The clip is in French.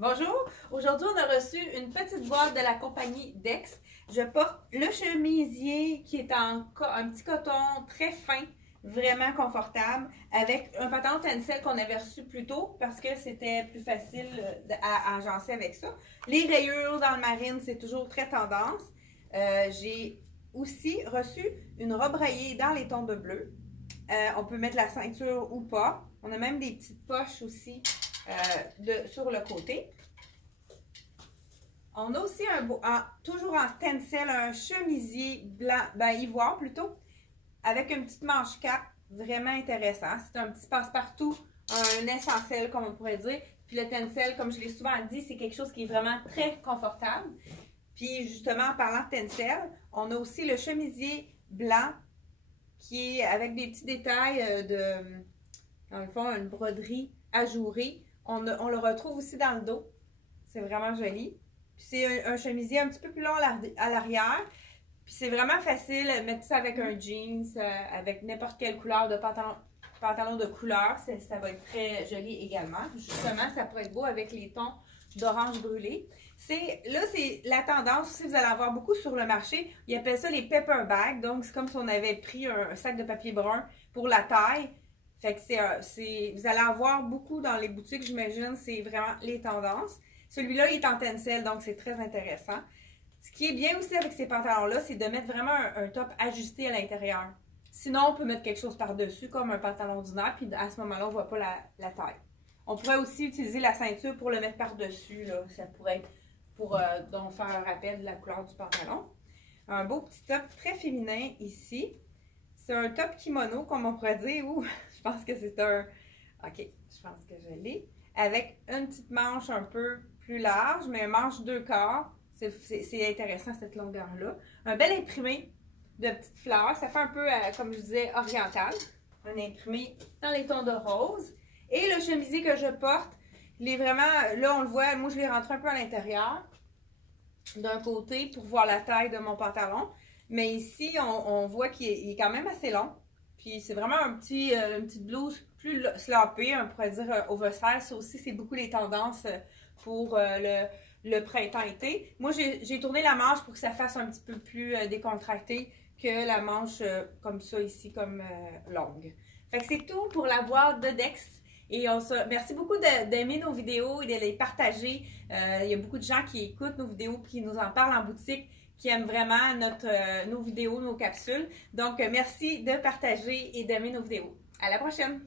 Bonjour, aujourd'hui on a reçu une petite boîte de la compagnie Dex. Je porte le chemisier qui est un petit coton très fin, vraiment confortable, avec un pantalon tencel qu'on avait reçu plus tôt parce que c'était plus facile à agencer avec ça. Les rayures dans le marine, c'est toujours très tendance. J'ai aussi reçu une robe rayée dans les tons de bleu. On peut mettre la ceinture ou pas. On a même des petites poches aussi sur le côté. On a aussi toujours en stencil, un chemisier blanc, ivoire plutôt, avec une petite manche cap, vraiment intéressant. C'est un petit passe-partout, un essentiel comme on pourrait dire. Puis le tencel, comme je l'ai souvent dit, c'est quelque chose qui est vraiment très confortable. Puis justement, en parlant de tencel, on a aussi le chemisier blanc qui est avec des petits détails dans le fond, une broderie ajourée. On le retrouve aussi dans le dos. C'est vraiment joli. C'est un chemisier un petit peu plus long à l'arrière. Puis c'est vraiment facile, mettre ça avec un jeans, avec n'importe quelle couleur de pantalon de couleur. Ça va être très joli également. Justement, ça pourrait être beau avec les tons d'orange brûlé. Là, c'est la tendance aussi, vous allez en voir beaucoup sur le marché. Ils appellent ça les paper bags. Donc, c'est comme si on avait pris un sac de papier brun pour la taille. Fait que vous allez en voir beaucoup dans les boutiques, j'imagine. C'est vraiment les tendances. Celui-là, il est en tencel, donc c'est très intéressant. Ce qui est bien aussi avec ces pantalons-là, c'est de mettre vraiment un top ajusté à l'intérieur. Sinon, on peut mettre quelque chose par-dessus, comme un pantalon ordinaire, puis à ce moment-là, on ne voit pas la taille. On pourrait aussi utiliser la ceinture pour le mettre par-dessus. Ça pourrait être pour donc faire un rappel de la couleur du pantalon. Un beau petit top très féminin ici. C'est un top kimono, comme on pourrait dire, ou je pense que c'est un... OK, je pense que je l'ai. Avec une petite manche un peu plus large, mais une manche 2/4. C'est intéressant cette longueur-là. Un bel imprimé de petites fleurs. Ça fait un peu, comme je disais, oriental. Un imprimé dans les tons de rose. Et le chemisier que je porte, il est vraiment, là on le voit, moi je l'ai rentré un peu à l'intérieur, d'un côté pour voir la taille de mon pantalon. Mais ici, on voit qu'il est quand même assez long. Puis c'est vraiment une petite blouse plus sloppée, on pourrait dire oversize. Ça aussi, c'est beaucoup les tendances pour le printemps-été. Moi, j'ai tourné la manche pour que ça fasse un petit peu plus décontracté que la manche comme ça ici, comme longue. Fait que c'est tout pour la boîte de Dex. Et merci beaucoup d'aimer nos vidéos et de les partager. Il y a beaucoup de gens qui écoutent nos vidéos et qui nous en parlent en boutique, qui aiment vraiment nos vidéos, nos capsules. Donc, merci de partager et d'aimer nos vidéos. À la prochaine!